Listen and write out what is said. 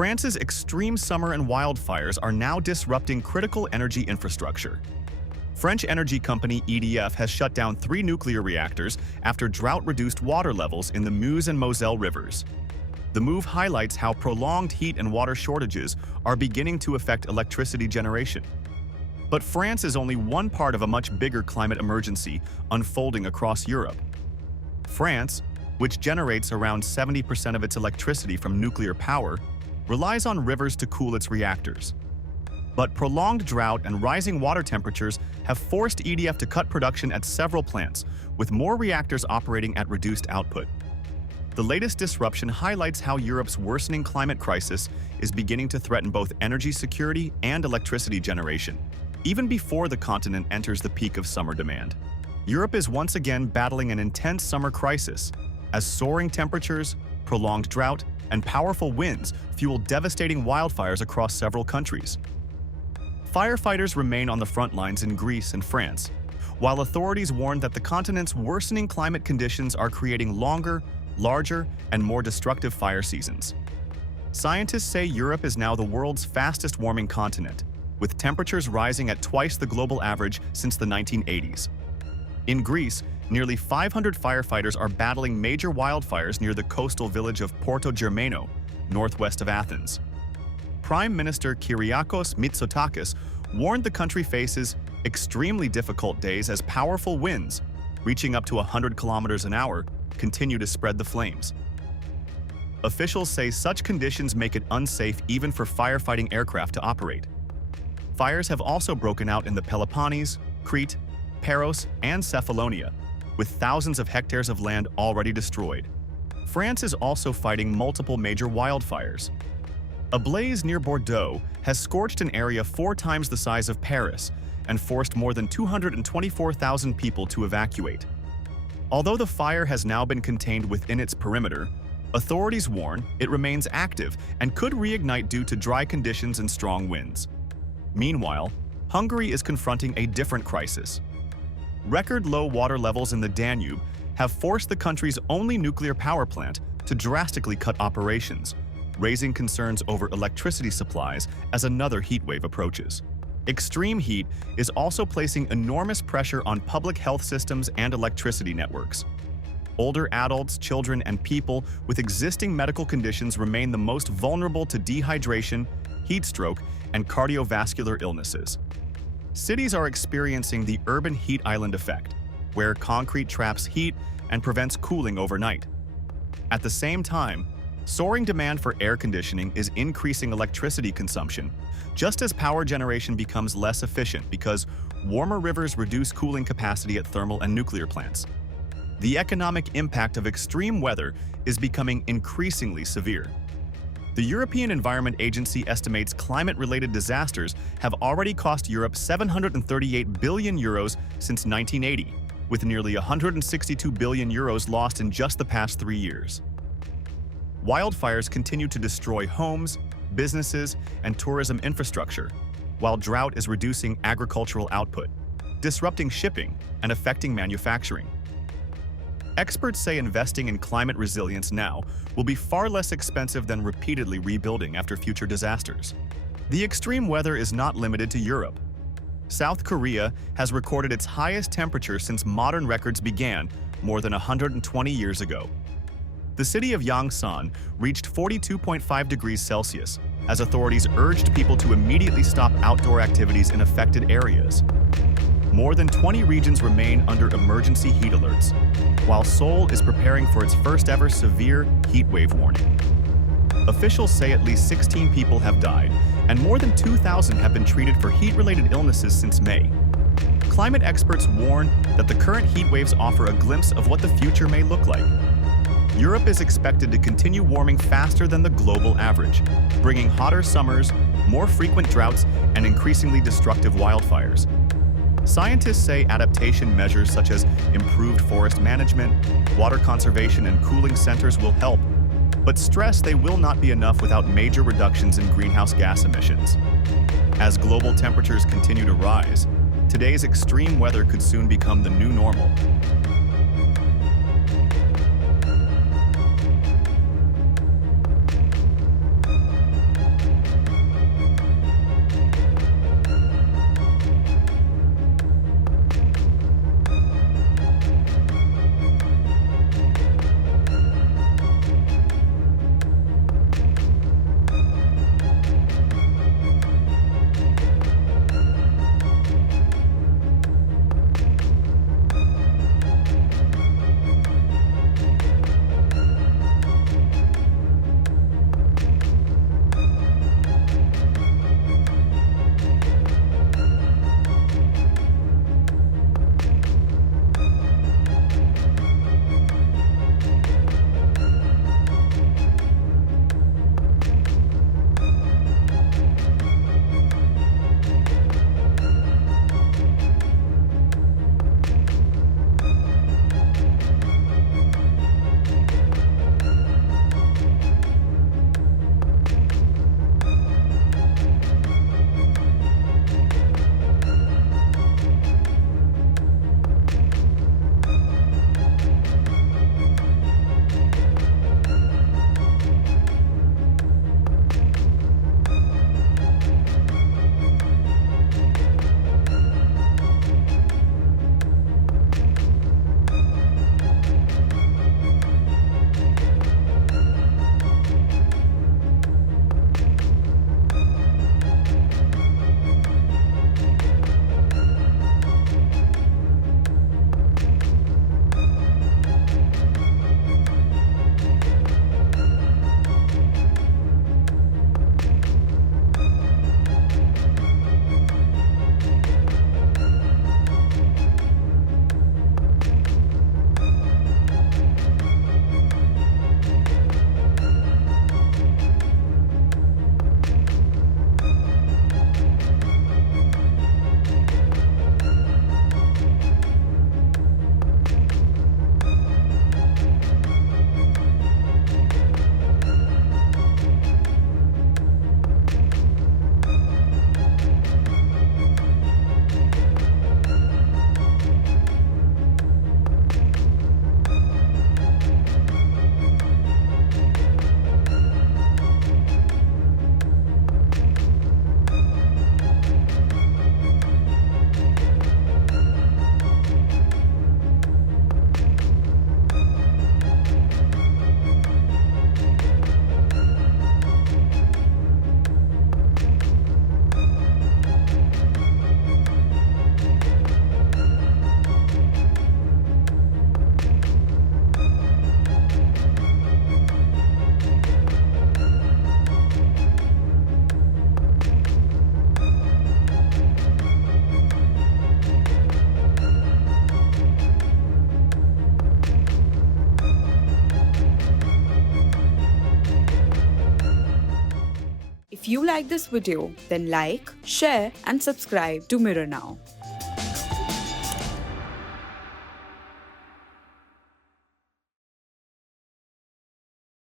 France's extreme summer and wildfires are now disrupting critical energy infrastructure. French energy company EDF has shut down 3 nuclear reactors after drought-reduced water levels in the Meuse and Moselle rivers. The move highlights how prolonged heat and water shortages are beginning to affect electricity generation. But France is only one part of a much bigger climate emergency unfolding across Europe. France, which generates around 70% of its electricity from nuclear power, relies on rivers to cool its reactors. But prolonged drought and rising water temperatures have forced EDF to cut production at several plants, with more reactors operating at reduced output. The latest disruption highlights how Europe's worsening climate crisis is beginning to threaten both energy security and electricity generation, even before the continent enters the peak of summer demand. Europe is once again battling an intense summer crisis, as soaring temperatures, prolonged drought, and powerful winds fuel devastating wildfires across several countries. Firefighters remain on the front lines in Greece and France, while authorities warn that the continent's worsening climate conditions are creating longer, larger, and more destructive fire seasons. Scientists say Europe is now the world's fastest-warming continent, with temperatures rising at twice the global average since the 1980s. In Greece, nearly 500 firefighters are battling major wildfires near the coastal village of Porto Germano, northwest of Athens. Prime Minister Kyriakos Mitsotakis warned the country faces extremely difficult days as powerful winds, reaching up to 100 kilometers an hour, continue to spread the flames. Officials say such conditions make it unsafe even for firefighting aircraft to operate. Fires have also broken out in the Peloponnese, Crete, Paros, and Cephalonia, with thousands of hectares of land already destroyed. France is also fighting multiple major wildfires. A blaze near Bordeaux has scorched an area 4 times the size of Paris and forced more than 224,000 people to evacuate. Although the fire has now been contained within its perimeter, authorities warn it remains active and could reignite due to dry conditions and strong winds. Meanwhile, Hungary is confronting a different crisis. Record low water levels in the Danube have forced the country's only nuclear power plant to drastically cut operations, raising concerns over electricity supplies as another heat wave approaches. Extreme heat is also placing enormous pressure on public health systems and electricity networks. Older adults, children, and people with existing medical conditions remain the most vulnerable to dehydration, heat stroke, and cardiovascular illnesses. Cities are experiencing the urban heat island effect, where concrete traps heat and prevents cooling overnight. At the same time, soaring demand for air conditioning is increasing electricity consumption, just as power generation becomes less efficient because warmer rivers reduce cooling capacity at thermal and nuclear plants. The economic impact of extreme weather is becoming increasingly severe. The European Environment Agency estimates climate-related disasters have already cost Europe €738 billion since 1980, with nearly €162 billion lost in just the past 3 years. Wildfires continue to destroy homes, businesses, and tourism infrastructure, while drought is reducing agricultural output, disrupting shipping, and affecting manufacturing. Experts say investing in climate resilience now will be far less expensive than repeatedly rebuilding after future disasters. The extreme weather is not limited to Europe. South Korea has recorded its highest temperature since modern records began more than 120 years ago. The city of Yongsan reached 42.5 degrees Celsius as authorities urged people to immediately stop outdoor activities in affected areas. More than 20 regions remain under emergency heat alerts, while Seoul is preparing for its first-ever severe heat wave warning. Officials say at least 16 people have died, and more than 2,000 have been treated for heat-related illnesses since May. Climate experts warn that the current heat waves offer a glimpse of what the future may look like. Europe is expected to continue warming faster than the global average, bringing hotter summers, more frequent droughts, and increasingly destructive wildfires. Scientists say adaptation measures such as improved forest management, water conservation, and cooling centers will help, but stress they will not be enough without major reductions in greenhouse gas emissions. As global temperatures continue to rise, today's extreme weather could soon become the new normal. If you like this video, then like, share and subscribe to Mirror Now.